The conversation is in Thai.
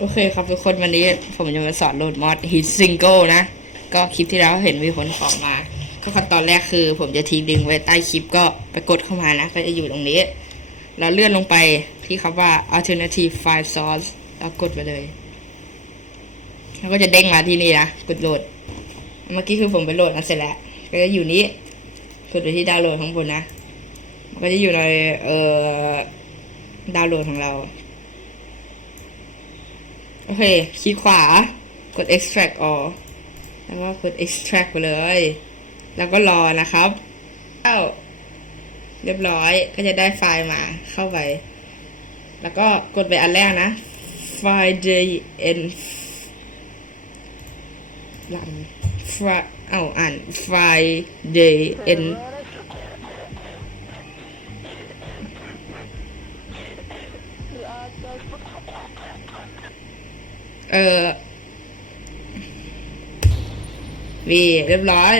โอเคครับทุกคนวันนี้ผมจะมาสอนโหลดมอด Hit Single นะ ก็คลิปที่แล้วเห็นมีคนขอมา ก็ขั้นตอนแรกคือ ผมจะทิ้งดึงไว้ใต้คลิปก็ไปกดเข้ามานะ ก็จะอยู่ตรงนี้แล้วเลื่อนลงไปที่คำว่า alternative file source แล้วกดไปเลย แล้วก็จะเด้งมาที่นี่นะ กดโหลด เมื่อกี้คือผมไปโหลดมาเสร็จแล้ว ก็จะอยู่นี้ กดไปที่ดาวน์โหลดข้างบนนะ มันก็จะอยู่ในเอ่อดาวน์โหลดของเรา โอเค คลิกขวากด extract all แล้วก็กด extract ไปเลย แล้วก็รอนะครับเข้าเรียบร้อยก็จะได้ไฟล์มาเข้าไป แล้วก็กดไปอันแรกนะไฟล์ jn ลันไฟเอ้าอ่านไฟล์ jn เออวีเรียบร้อย